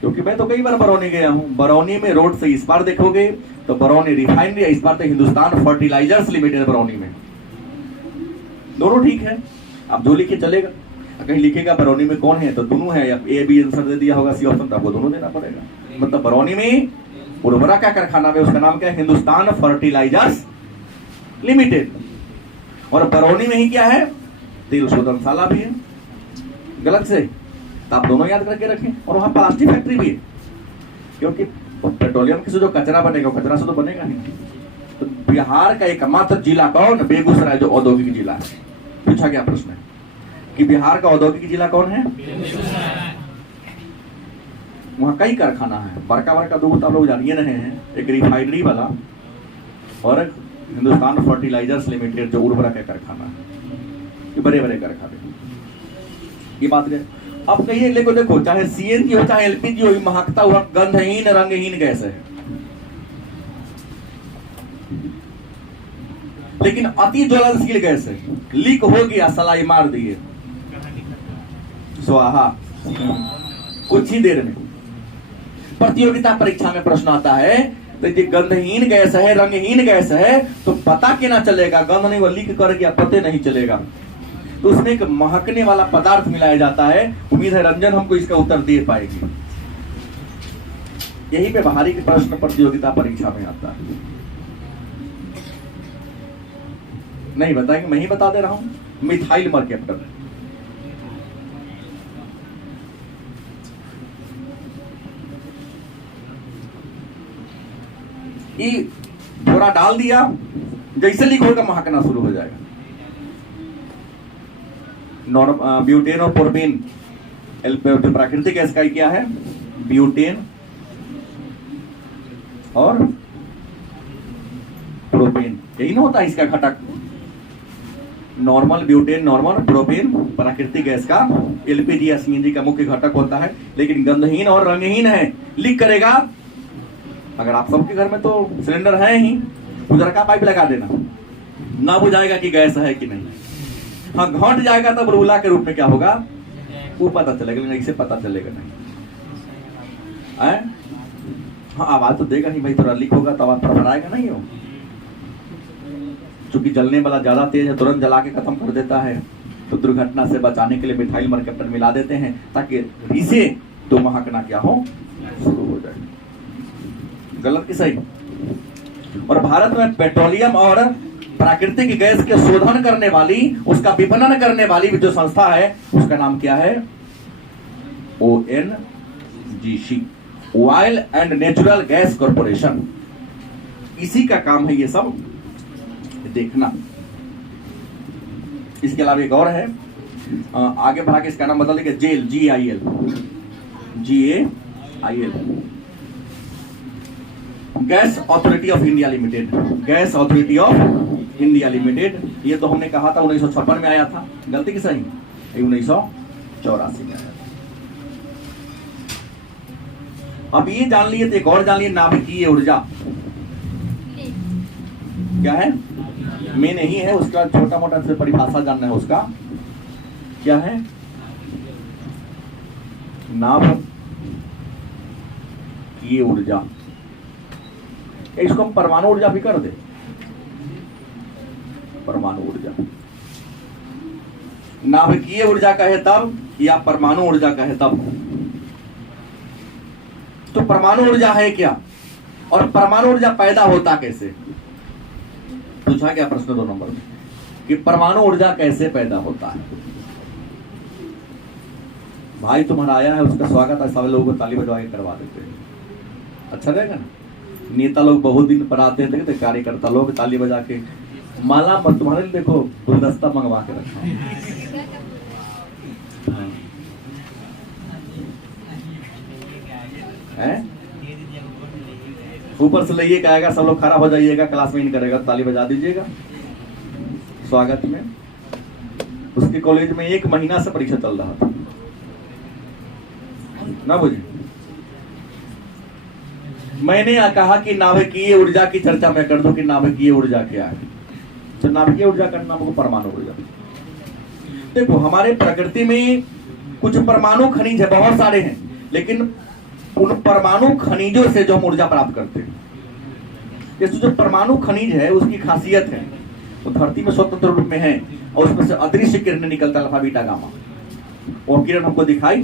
क्योंकि मैं तो कई बार बरौनी गया हूँ। बरौनी में रोड से इस पार देखोगे तो बरौनी रिफाइनरी, इस बार तो हिंदुस्तान फर्टिलाइजर्स लिमिटेड बरौनी में। दोनों ठीक है, आप जो लिखे चलेगा। कहीं लिखेगा बरौनी में कौन है तो दोनों है, या A B आंसर दे दिया होगा, C ऑप्शन, तो आपको दोनों देना पड़ेगा। मतलब बरौनी में उर्वरक का कारखाना है, उसका नाम क्या है? Hindustan Fertilizers Limited. और बरौनी में ही क्या है? तेल शोधनशाला भी है। गलत से तो आप दोनों याद करके रखें। और वहां प्लास्टिक फैक्ट्री भी है, क्योंकि पेट्रोलियम से जो कचरा बनेगा, कचरा से तो बनेगा नहीं। तो बिहार का एकमात्र जिला कौन? बेगूसराय, जो औद्योगिक जिला है। पूछा गया प्रश्न है कि बिहार का औद्योगिक जिला कौन है? वहां कई कारखाना है, बड़का बड़का, 2 आप लोग जानिए रहे हैं, एक रिफाइनरी वाला और हिंदुस्तान फर्टिलाइजर्स लिमिटेड जो उर्वरक का कारखाना है। ये बड़े बड़े कारखाने, ये बात है। अब कहिए देखो, चाहे CNG हो चाहे LPG हो, महकता हुआ गंधहीन रंगहीन गैस है, लेकिन अति ज्वलनशील गैस है। लीक हो गया, सलाई मार दिए, स्वाहा। कुछ ही देर में। प्रतियोगिता परीक्षा में प्रश्न आता है तो ये गंधहीन गैस है, रंगहीन गैस है, तो पता के ना चलेगा, गंध नहीं वो लीक कर गया पते नहीं चलेगा। तो उसमें एक महकने वाला पदार्थ मिलाया जाता है। उम्मीद है रंजन हमको इसका उत्तर दे पाएगी। यही व्यवहारिक प्रश्न प्रतियोगिता परीक्षा में आता है। नहीं बताएंगे, मैं ही बता दे रहा हूं। मिथाइल मर्केप्टन, ये थोड़ा डाल दिया, जैसे लीक होगा महकना शुरू हो जाएगा। ब्यूटेन और प्रोपेन, प्राकृतिक गैस का क्या है? ब्यूटेन और प्रोपेन, यही ना होता है इसका घटक। नॉर्मल ब्यूटेन, नॉर्मल प्रोपेन प्राकृतिक गैस का एलपीजी या सीएनजी का मुख्य घटक होता है, लेकिन गंधहीन और रंगहीन है, लीक करेगा। अगर आप सबके घर में तो सिलेंडर है ही, उधर का पाइप लगा देना, ना बुझाएगा कि गैस है कि नहीं। हाँ, घट जाएगा तब बुलबुला के रूप में क्या होगा वो पता चलेगा, लेकिन ऐसे पता चलेगा नहीं। हाँ, आवाज तो देगा नहीं भाई, थोड़ा लीक होगा तो आवाज फड़फड़ाएगा नहीं हो। चूंकि जलने वाला ज्यादा तेज है, तुरंत जला के खत्म कर देता है, तो दुर्घटना से बचाने के लिए मिथाइल मर्केप्टन मिला देते हैं ताकि रीसे तो महकना क्या हो शुरू हो जाए। गलत कि सही? और भारत में पेट्रोलियम और प्राकृतिक गैस के शोधन करने वाली, उसका विपणन करने वाली जो संस्था है उसका नाम क्या है? ONGC, oil and natural gas corporation. इसी का काम है ये सब देखना। इसके अलावा एक और है, आगे बढ़ा के इसका नाम बदल देंगे, GAIL, GAIL, Gas Authority of India Limited. Gas Authority of India Limited, ये तो हमने कहा था 1956 में आया था। गलती की सही? 1984 में आया था। अब ये जान लिए तो एक और जान लिए, नाभिकीय ऊर्जा क्या है? मेन नहीं है, उसका छोटा मोटा से परिभाषा जानना है। उसका क्या है? नाभिकीय ऊर्जा। इसको हम परमाणु ऊर्जा भी कर दे। परमाणु ऊर्जा, नाभिकीय ऊर्जा कहे तब या परमाणु ऊर्जा कहे तब। तो परमाणु ऊर्जा है क्या और परमाणु ऊर्जा पैदा होता कैसे? पूछा गया प्रश्न 2 नंबर में कि परमाणु ऊर्जा कैसे पैदा होता है। भाई तुम्हारा आया है, उसका स्वागत है। सभी लोगों को ताली बजवा के करवा देते हैं, अच्छा रहेगा ना। नेता लोग बहुत दिन पर आते थे, कार्यकर्ता लोग ताली बजा के माला पर तुम्हारे लिए देखो गुलदस्ता मंगवा के रखा है। ऊपर से लाइए कहेगा, सब लोग खड़ा हो जाइएगा, क्लास में इन करेगा, ताली बजा दीजिएगा स्वागत में। उसके कॉलेज में 1 महीना से परीक्षा चल रहा था ना, बुझे। मैंने कहा कि नाभिकीय ऊर्जा की चर्चा मैं कर दूं कि नाभिकीय ऊर्जा क्या है। तो नाभिकीय ऊर्जा का नाम परमाणु ऊर्जा। देखो, हमारे प्रकृति में कुछ परमाणु खनिज है, बहुत सारे हैं, लेकिन उन परमाणु खनिजों से जो हम ऊर्जा प्राप्त करते हैं, जैसे जो परमाणु खनिज है उसकी खासियत है वो धरती में स्वतंत्र रूप में है और उसमें से अदृश्य किरणें निकलता है, अल्फा बीटा गामा। वो किरण हमको दिखाई।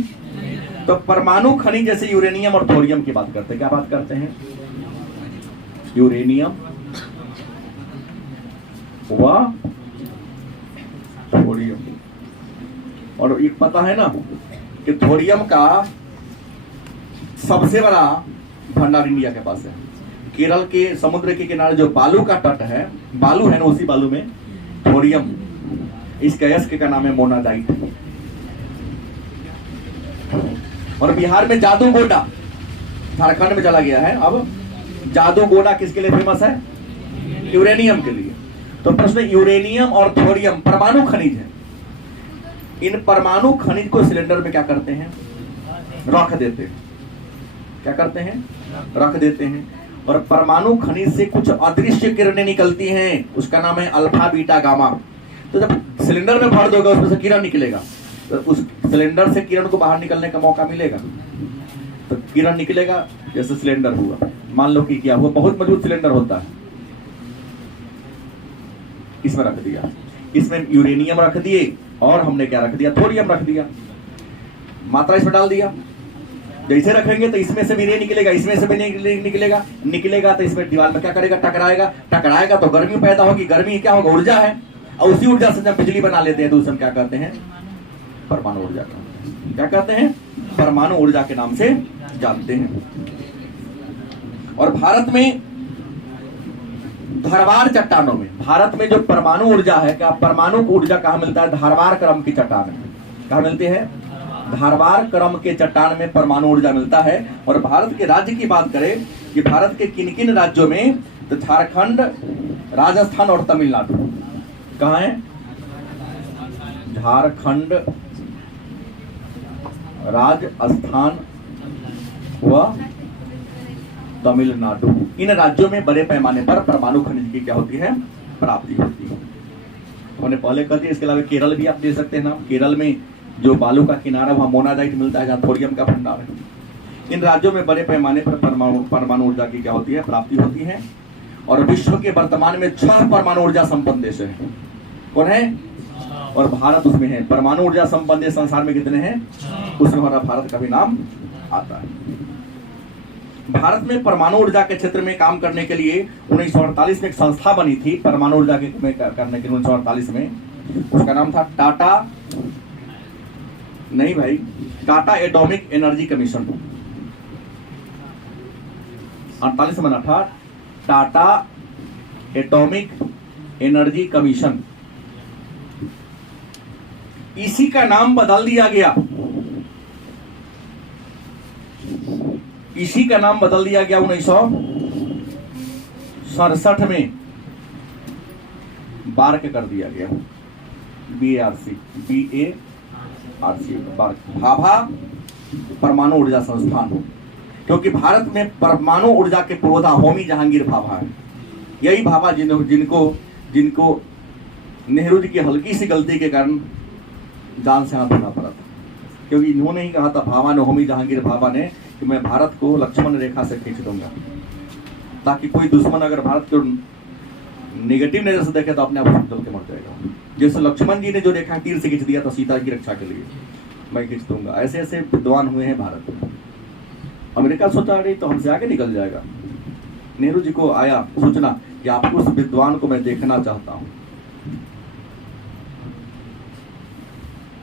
तो परमाणु खनिज जैसे यूरेनियम और थोरियम की बात करते हैं। क्या बात करते हैं? यूरेनियम व थोरियम। और एक पता है ना कि थोरियम का सबसे बड़ा भंडार इंडिया के पास है। केरल के समुद्र के किनारे जो बालू का तट है, बालू है ना, उसी बालू में थोरियम, इस गैस का नाम है मोनाजाइट। और बिहार में जादूगोडा, झारखंड में चला गया है। अब जादूगोडा किसके लिए फेमस है? यूरेनियम के लिए। तो प्रश्न, यूरेनियम और थोरियम परमाणु खनिज है। इन परमाणु खनिज को सिलेंडर में क्या करते हैं? रख देते हैं। क्या करते हैं? रख देते हैं। और परमाणु खनिज से कुछ अदृश्य किरणें निकलती हैं, उसका नाम है अल्फा बीटा गामा। तो जब सिलेंडर में भर दोगे उसमें से किरण निकलेगा, तो उस सिलेंडर से किरण को बाहर निकलने का मौका मिलेगा? तो किरण निकलेगा जैसे सिलेंडर हुआ। मान लो कि क्या हुआ, बहुत मजबूत सिलेंडर होता है, इसमें रख दिया, इसमें यूरेनियम रख दिए और हमने क्या रख दिया, थोरियम रख दिया, मात्रा इसमें डाल दिया। जैसे रखेंगे तो इसमें से भी रे निकलेगा, इसमें से भी निकलेगा तो इसमें दीवार में क्या करेगा, टकराएगा तो गर्मी पैदा होगी। गर्मी क्या होगा, ऊर्जा है, और उसी ऊर्जा से जब बिजली बना लेते हैं तो उसे हम क्या कहते हैं, परमाणु ऊर्जा। क्या कहते हैं, परमाणु ऊर्जा के नाम से जानते हैं। और भारत में धारवाड़ चट्टानों में, भारत में जो परमाणु ऊर्जा है, क्या परमाणु ऊर्जा कहाँ मिलता है, धारवाड़ क्रम की चट्टान में। कहाँ मिलती है, धारवाड़ क्रम के चट्टान में परमाणु ऊर्जा मिलता है। और भारत के राज्य की बात करें कि भारत के किन किन राज्यों में, तो झारखंड, राजस्थान और तमिलनाडु। कहाँ है, झारखंड, राजस्थान व तमिलनाडु, इन राज्यों में बड़े पैमाने पर परमाणु खनिज की क्या होती है, प्राप्ति होती है। हमने पहले कह दिया। इसके अलावा केरल भी आप दे सकते हैं ना, केरल में जो बालू का किनारा, वहां मोनाजाइट मिलता है, जहाँ थोरियम का भंडार है। इन राज्यों में बड़े पैमाने पर परमाणु ऊर्जा की क्या होती है, प्राप्ति होती है। और विश्व के वर्तमान में 6 परमाणु ऊर्जा संपन्न देश है। कौन है, और भारत उसमें है। परमाणु ऊर्जा संपन्न देश संसार में कितने हैं, उसमें हमारा भारत का भी नाम आता है। भारत में परमाणु ऊर्जा के क्षेत्र में काम करने के लिए 1948 में एक संस्था बनी थी, परमाणु ऊर्जा के में करने के लिए 1948 में। उसका नाम था टाटा, नहीं भाई, टाटा एटॉमिक एनर्जी कमीशन। 48 में बना था टाटा एटॉमिक एनर्जी कमीशन। इसी का नाम बदल दिया गया, इसी का नाम बदल दिया गया 1967 में, बार्क कर दिया गया, BARC, भाभा परमाणु ऊर्जा संस्थान। क्योंकि भारत में परमाणु ऊर्जा के पुरोधा होमी जहांगीर भाभा है। यही भाभा जिनको नेहरू जी की हल्की सी गलती के कारण जान से हाथ धोना पड़ा था। क्योंकि इन्होंने ही कहा था, भाभा ने, होमी जहांगीर भाभा ने, कि मैं भारत को लक्ष्मण रेखा से खींच दूंगा, ताकि कोई दुश्मन अगर भारत को नेगेटिव नजर से देखे तो अपने आप जल के मर जाएगा। जैसे लक्ष्मण जी ने जो रेखा तीर से खींच दिया था सीता की रक्षा के लिए, मैं खींच दूंगा। ऐसे ऐसे विद्वान हुए हैं भारत में। अमेरिका सोचा नहीं तो हमसे आगे निकल जाएगा। नेहरू जी को आया सूचना कि आपको उस विद्वान को मैं देखना चाहता हूं।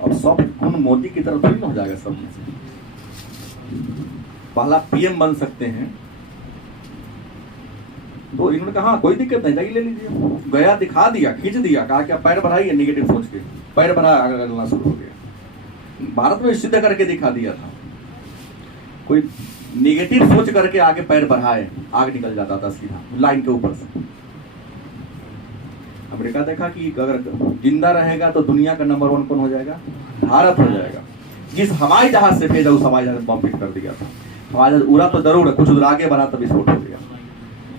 अब सब गुण मोदी की तरफ थोड़ी ना हो जाएगा सब में से। पहला PM बन सकते हैं, तो इन्होंने कहा कोई दिक्कत नहीं, जाइए ले लीजिए। गया, दिखा दिया, खींच दिया, कहा क्या पैर बढ़ाइए, नेगेटिव सोच के पैर बढ़ाया, आगे चलना शुरू हो गया। भारत में सिद्ध करके दिखा दिया था, कोई नेगेटिव सोच करके आगे पैर बढ़ाए, आग निकल जाता था सीधा लाइन के ऊपर से। अमेरिका देखा कि अगर जिंदा रहेगा तो दुनिया का नंबर 1 कौन हो जाएगा, भारत हो जाएगा। जिस हवाई जहाज से भेजा उस हवाई जहाज बम फिट कर दिया था। हवाई जहाज उड़ा तो जरूर, कुछ दूर आगे बढ़ा तो विस्फोट हो गया,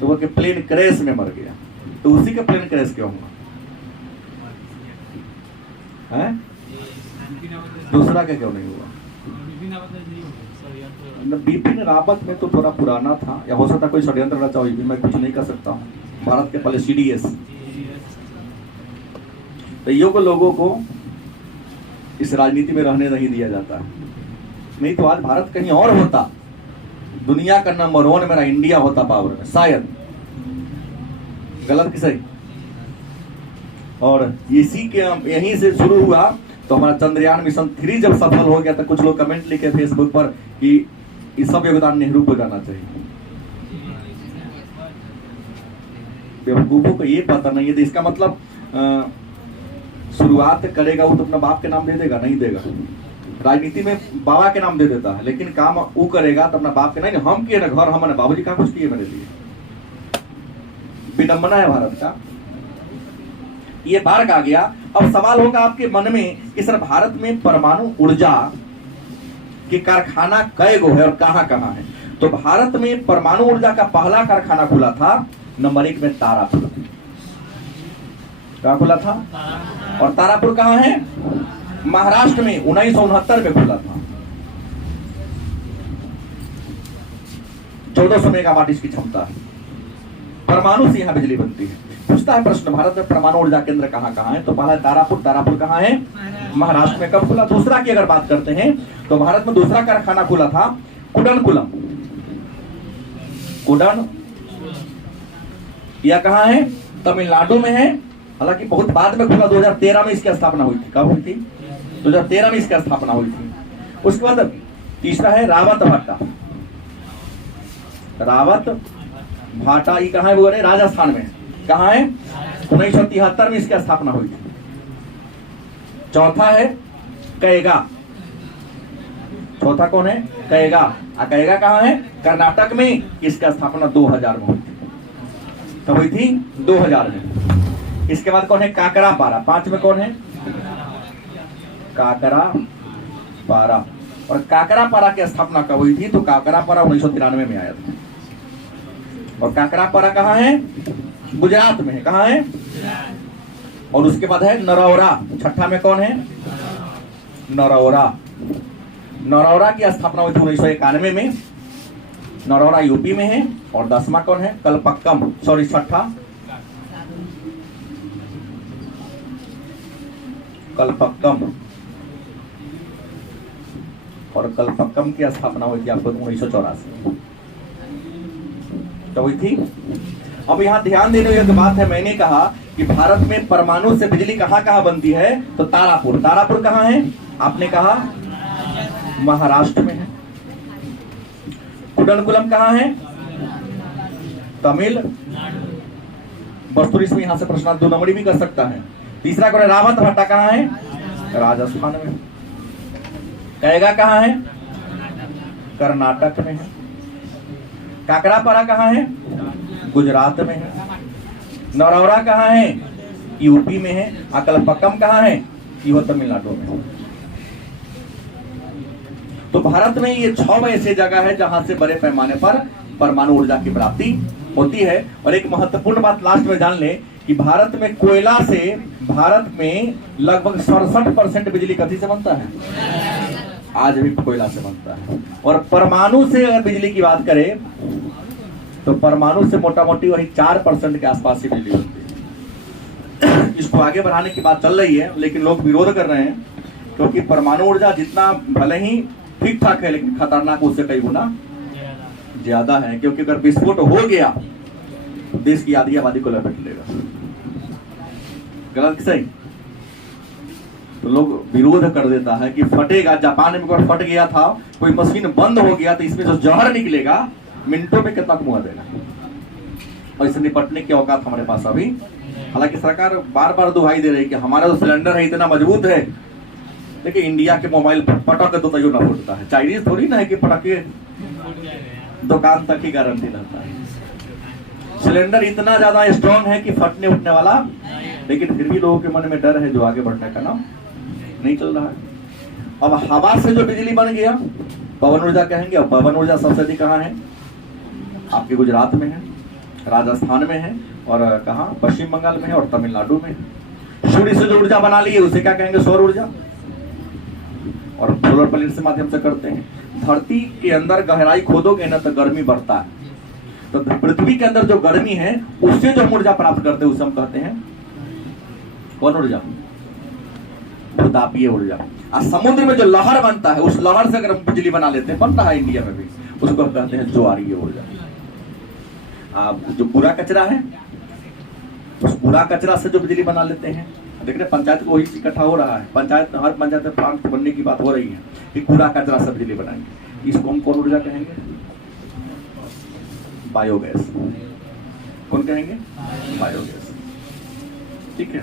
तो वो के प्लेन क्रैश में मर गया। तो उसी का प्लेन क्रैश क्यों हुआ है, दूसरा का क्यों नहीं हुआ? बिपिन रावत में तो थोड़ा पुराना था, या हो सकता कोई षड्यंत्र रचा हो, मैं कुछ नहीं कर सकता हूँ। भारत के पहले CDS, तो योग्य लोगों को इस राजनीति में रहने नहीं दिया जाता है। नहीं तो आज भारत कहीं और होता, दुनिया का नंबर 1 मेरा इंडिया होता पावर में, शायद। गलत कि सही? और इसी के यहीं से शुरू हुआ। तो हमारा चंद्रयान मिशन 3 जब सफल हो गया तो कुछ लोग कमेंट लिखे फेसबुक पर कि इस सब योगदान नेहरू को जाना चाहिए। बेवकूफों को ये पता नहीं है, तो इसका मतलब शुरुआत करेगा वो तो अपना बाप के नाम दे देगा, नहीं देगा। राजनीति में बाबा के नाम दे देता है, लेकिन काम वो करेगा तो अपना बाप के नहीं, हम किए ना घर, हमने बाबूजी कहाँ कुछ किए मेरे लिए। विडंबना है भारत का। ये बार्क आ गया। अब सवाल होगा आपके मन में कि सर भारत में परमाणु ऊर्जा के कारखाना कई गो है और कहां कहां है? तो भारत में परमाणु ऊर्जा का पहला कारखाना खुला था नंबर 1 में तारापुर। कहां खुला था? और तारापुर कहां है? महाराष्ट्र में 1969 में खुला था। 1400 मेगावाट इसकी क्षमता है। परमाणु से यहाँ बिजली बनती है। पूछता है प्रश्न, भारत में परमाणु ऊर्जा केंद्र कहाँ कहाँ है? तो पहला तारापुर। तारापुर कहाँ है? महाराष्ट्र में। कब खुला? दूसरा की अगर बात करते हैं तो भारत में दूसरा कारखाना खुला था कुडनकुलम। कुडन यह कहाँ है? तमिलनाडु में है। हालांकि बहुत बाद में खुला, 2013 में इसकी स्थापना हुई थी। कब हुई थी? 2013 में इसकी स्थापना हुई थी। उसके बाद तीसरा है रावत भाटा। रावत भाटा ये कहाँ है? वो राजस्थान में। कहाँ है? 1973 में इसकी स्थापना हुई थी। चौथा है कैगा। चौथा कौन है? कैगा। कैगा कहाँ है? कर्नाटक में। इसका स्थापना 2000 में हुई थी। तो हुई थी 2000 में। इसके बाद कौन है? काकरापारा। 5 में कौन है? काकरापारा। और काकरापारा की स्थापना कब हुई थी? तो काकरापारा 1993 में आया था। और काकरापारा कहाँ है? गुजरात में है। कहाँ है? और उसके बाद है नरौरा। छठा में कौन है? नरौरा। नरौरा की स्थापना हुई थी 1991 में। नरौरा यूपी में है। और 10वां कौन है? कलपक्कम। सॉरी, छठा कलपक्कम। और कलपक्कम की स्थापना हुई थी आपको 1984 तो हुई थी। अब यहाँ ध्यान देने योग्य बात है, मैंने कहा कि भारत में परमाणु से बिजली कहाँ कहाँ बनती है? तो तारापुर। तारापुर कहाँ है? आपने कहा महाराष्ट्र में है। कुडनकुलम कहाँ है? तमिल। वस्तु इसमें यहाँ से प्रश्न 2 नंबरी भी कर सकता है। तीसरा कौन है? रावत भाटा कहाँ है? राजस्थान में। कैगा कहाँ है? कर्नाटक में है। काकरापारा कहाँ है? गुजरात में है। नरौरा कहाँ है? यूपी में है। कलपक्कम कहाँ है? यह तमिलनाडु में। तो भारत में ये 6 ऐसे जगह है जहां से बड़े पैमाने पर परमाणु ऊर्जा की प्राप्ति होती है। और एक महत्वपूर्ण बात लास्ट में जान ले कि भारत में कोयला से भारत में लगभग 67% बिजली कथी से बनता है? आज भी कोयला से बनता है। और परमाणु से अगर बिजली की बात करें तो परमाणु से मोटा मोटी वही 4% के आसपास ही बिजली बनती है। इसको आगे बढ़ाने की बात चल रही है, लेकिन लोग विरोध कर रहे हैं क्योंकि परमाणु ऊर्जा जितना भले ही ठीक ठाक है लेकिन खतरनाक उससे कई गुना ज्यादा है। क्योंकि अगर विस्फोट हो गया तो देश की आधी आबादी को लपेट लेगा। गलत कि सही? तो लोग विरोध कर देता है कि फटेगा। जापान में अगर फट गया था, कोई मशीन बंद हो गया तो इसमें जो जहर निकलेगा मिनटों में कितना मुआ देगा। और इससे निपटने की औकात हमारे पास अभी। हालांकि सरकार बार बार दुहाई दे रही है कि हमारा जो सिलेंडर है इतना मजबूत है। देखिए इंडिया के मोबाइल पटक तो तैयो ना फूटता है। चाइनीज थोड़ी ना है कि पटाखे दुकान तक ही गारंटी रहता है। सिलेंडर इतना ज्यादा स्ट्रॉन्ग है कि फटने उठने वाला, लेकिन फिर भी लोगों के मन में डर है जो आगे बढ़ने का नाम नहीं चल रहा है। अब हवा से जो बिजली बन गया पवन ऊर्जा कहेंगे। और पवन ऊर्जा सबसे अधिक कहाँ है? आपके गुजरात में है, राजस्थान में है, और कहाँ? पश्चिम बंगाल में है और तमिलनाडु में। सूर्य से जो ऊर्जा बना ली है उसे क्या कहेंगे? सौर ऊर्जा। और सोलर प्लेट से माध्यम से करते हैं। धरती के अंदर गहराई खोदोगे ना तो गर्मी बढ़ता है। तो पृथ्वी के अंदर जो गर्मी है उससे जो हम ऊर्जा प्राप्त करते हैं उसे हम कहते हैं कौन ऊर्जा? भूतापीय ऊर्जा। और समुद्र में जो लहर बनता है उस लहर से अगर हम बिजली बना लेते हैं, बनता है इंडिया में भी, उसको कहते हैं ज्वारीय ऊर्जा। जो पूरा कचरा है उस पूरा कचरा से जो बिजली बना लेते हैं। देख रहे पंचायत को वही इकट्ठा हो रहा है। पंचायत हर पंचायत में प्लांट बनने की बात हो रही है कि कूड़ा कचरा से बिजली बनाएंगे। इसको हम कौन ऊर्जा कहेंगे? बायोगैस। कौन कहेंगे? बायोगैस। ठीक है।